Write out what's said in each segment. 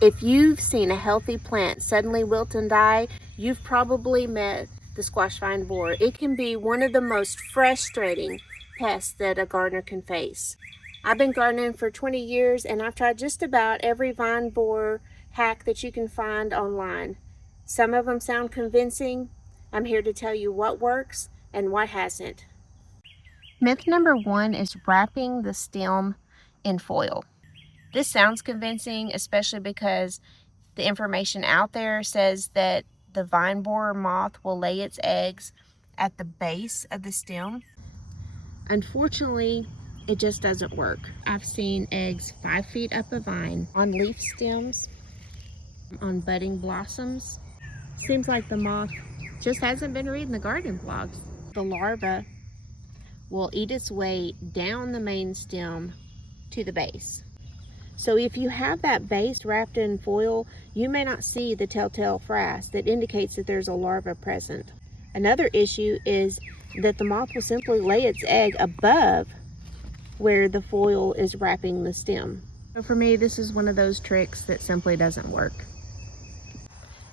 If you've seen a healthy plant suddenly wilt and die, you've probably met the squash vine borer. It can be one of the most frustrating pests that a gardener can face. I've been gardening for 20 years and I've tried just about every vine borer hack that you can find online. Some of them sound convincing. I'm here to tell you what works and what hasn't. Myth number 1 is wrapping the stem in foil. This sounds convincing, especially because the information out there says that the vine borer moth will lay its eggs at the base of the stem. Unfortunately, it just doesn't work. I've seen eggs 5 feet up a vine, on leaf stems, on budding blossoms. Seems like the moth just hasn't been reading the garden blogs. The larva will eat its way down the main stem to the base. So if you have that base wrapped in foil, you may not see the telltale frass that indicates that there's a larva present. Another issue is that the moth will simply lay its egg above where the foil is wrapping the stem. So for me, this is one of those tricks that simply doesn't work.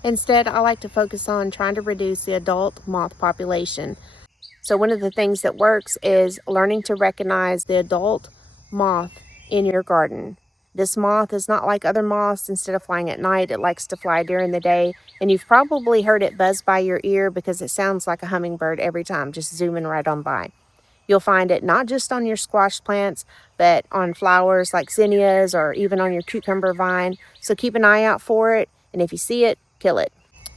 Instead, I like to focus on trying to reduce the adult moth population. So one of the things that works is learning to recognize the adult moth in your garden. This moth is not like other moths. Instead of flying at night, it likes to fly during the day. And you've probably heard it buzz by your ear because it sounds like a hummingbird every time, just zooming right on by. You'll find it not just on your squash plants, but on flowers like zinnias or even on your cucumber vine. So keep an eye out for it. And if you see it, kill it.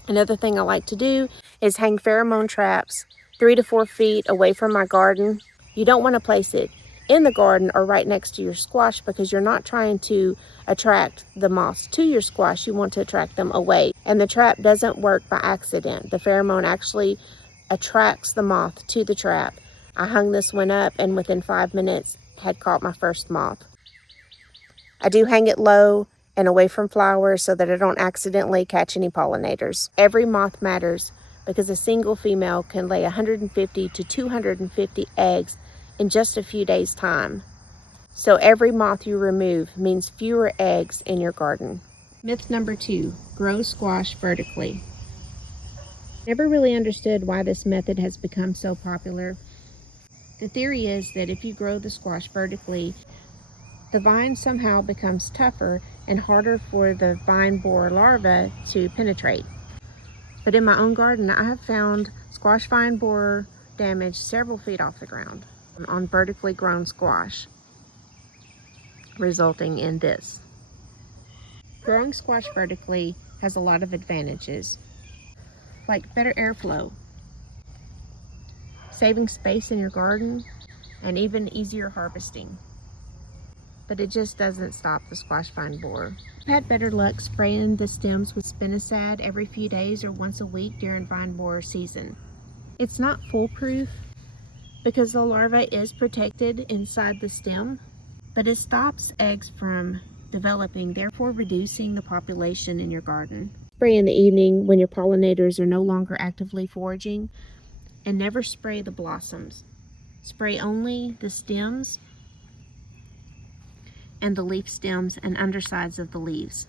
Another thing I like to do is hang pheromone traps 3 to 4 feet away from my garden. You don't want to place it in the garden or right next to your squash because you're not trying to attract the moths to your squash. You want to attract them away. And the trap doesn't work by accident. The pheromone actually attracts the moth to the trap. I hung this one up and within 5 minutes had caught my first moth. I do hang it low and away from flowers so that I don't accidentally catch any pollinators. Every moth matters because a single female can lay 150 to 250 eggs in just a few days' time. So every moth you remove means fewer eggs in your garden. Myth number 2, grow squash vertically. Never really understood why this method has become so popular. The theory is that if you grow the squash vertically, the vine somehow becomes tougher and harder for the vine borer larva to penetrate. But in my own garden, I have found squash vine borer damage several feet off the ground on vertically grown squash, resulting in this. Growing squash vertically has a lot of advantages, like better airflow, saving space in your garden, and even easier harvesting. But it just doesn't stop the squash vine borer. I've had better luck spraying the stems with spinosad every few days or once a week during vine borer season. It's not foolproof because the larva is protected inside the stem, but it stops eggs from developing, therefore reducing the population in your garden. Spray in the evening when your pollinators are no longer actively foraging, and never spray the blossoms. Spray only the stems and the leaf stems and undersides of the leaves.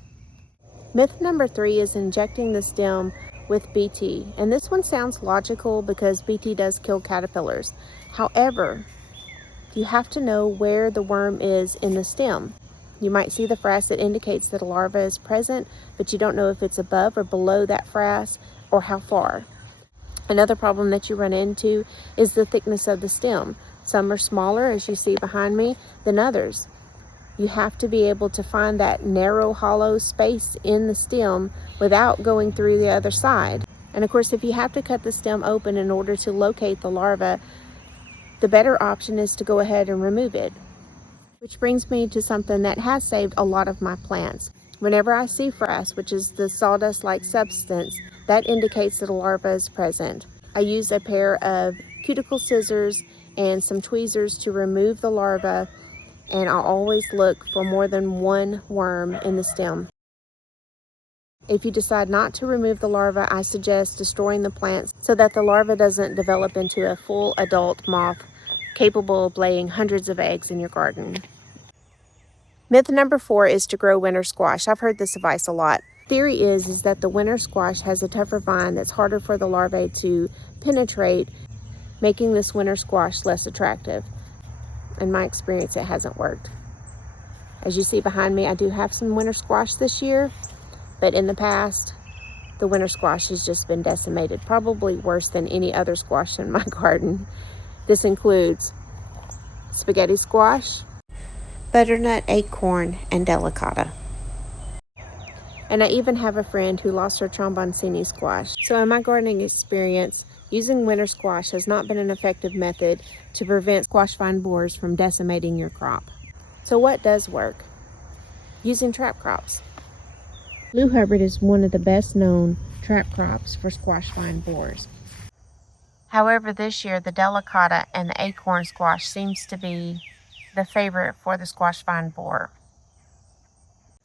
Myth number 3 is injecting the stem with BT, and this one sounds logical because BT does kill caterpillars. However, you have to know where the worm is in the stem. You might see the frass that indicates that a larva is present, but you don't know if it's above or below that frass or how far. Another problem that you run into is the thickness of the stem. Some are smaller, as you see behind me, than others. You have to be able to find that narrow, hollow space in the stem without going through the other side. And of course, if you have to cut the stem open in order to locate the larva, the better option is to go ahead and remove it. Which brings me to something that has saved a lot of my plants. Whenever I see frass, which is the sawdust-like substance, that indicates that a larva is present. I use a pair of cuticle scissors and some tweezers to remove the larva, and I'll always look for more than one worm in the stem. If you decide not to remove the larva, I suggest destroying the plants so that the larva doesn't develop into a full adult moth capable of laying hundreds of eggs in your garden. Myth number 4 is to grow winter squash. I've heard this advice a lot. Theory is that the winter squash has a tougher vine that's harder for the larvae to penetrate, making this winter squash less attractive. In my experience, it hasn't worked. As you see behind me, I do have some winter squash this year, but in the past, the winter squash has just been decimated, probably worse than any other squash in my garden. This includes spaghetti squash, butternut, acorn, and delicata. And I even have a friend who lost her tromboncini squash. So in my gardening experience, using winter squash has not been an effective method to prevent squash vine borers from decimating your crop. So what does work? Using trap crops. Blue Hubbard is one of the best known trap crops for squash vine borers. However, this year the delicata and the acorn squash seems to be the favorite for the squash vine borer.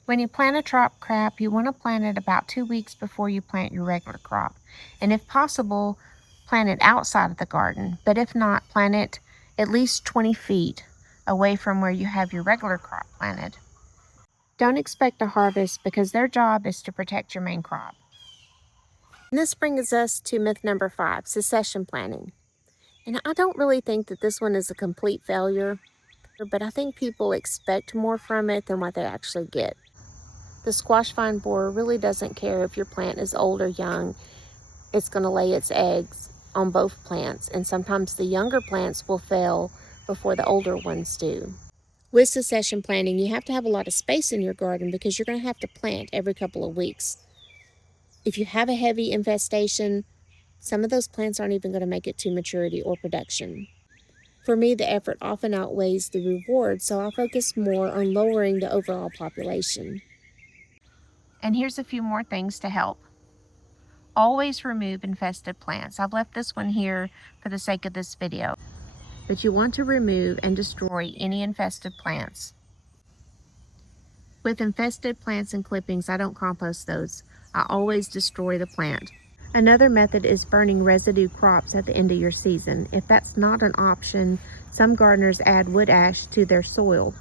When you plant a trap crop, you want to plant it about 2 weeks before you plant your regular crop. And if possible, plant it outside of the garden. But if not, plant it at least 20 feet away from where you have your regular crop planted. Don't expect a harvest because their job is to protect your main crop. And this brings us to myth number 5, succession planting. And I don't really think that this one is a complete failure, but I think people expect more from it than what they actually get. The squash vine borer really doesn't care if your plant is old or young. It's going to lay its eggs on both plants, and sometimes the younger plants will fail before the older ones do. With succession planting, you have to have a lot of space in your garden because you're going to have to plant every couple of weeks. If you have a heavy infestation, some of those plants aren't even going to make it to maturity or production. For me, the effort often outweighs the reward, so I'll focus more on lowering the overall population. And here's a few more things to help. Always remove infested plants. I've left this one here for the sake of this video. But you want to remove and destroy any infested plants. With infested plants and clippings, I don't compost those. I always destroy the plant. Another method is burning residue crops at the end of your season. If that's not an option, some gardeners add wood ash to their soil.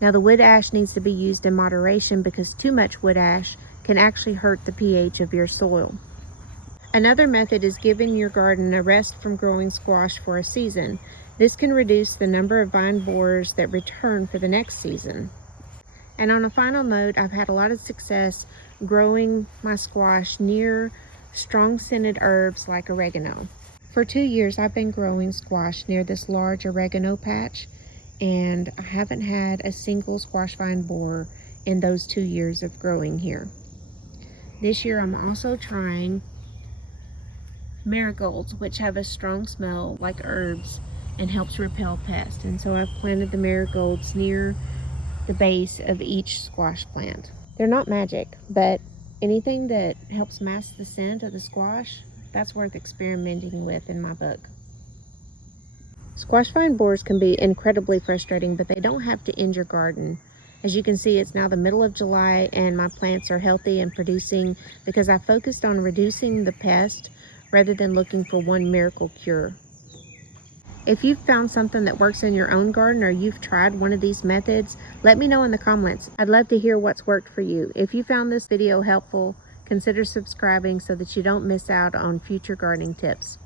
Now the wood ash needs to be used in moderation because too much wood ash can actually hurt the pH of your soil. Another method is giving your garden a rest from growing squash for a season. This can reduce the number of vine borers that return for the next season. And on a final note, I've had a lot of success growing my squash near strong scented herbs like oregano. For 2 years, I've been growing squash near this large oregano patch, and I haven't had a single squash vine borer in those 2 years of growing here. This year, I'm also trying marigolds, which have a strong smell like herbs and helps repel pests. And so I've planted the marigolds near the base of each squash plant. They're not magic, but anything that helps mask the scent of the squash, that's worth experimenting with in my book. Squash vine borers can be incredibly frustrating, but they don't have to end your garden. As you can see, it's now the middle of July and my plants are healthy and producing because I focused on reducing the pest rather than looking for one miracle cure. If you've found something that works in your own garden or you've tried one of these methods, let me know in the comments. I'd love to hear what's worked for you. If you found this video helpful, consider subscribing so that you don't miss out on future gardening tips.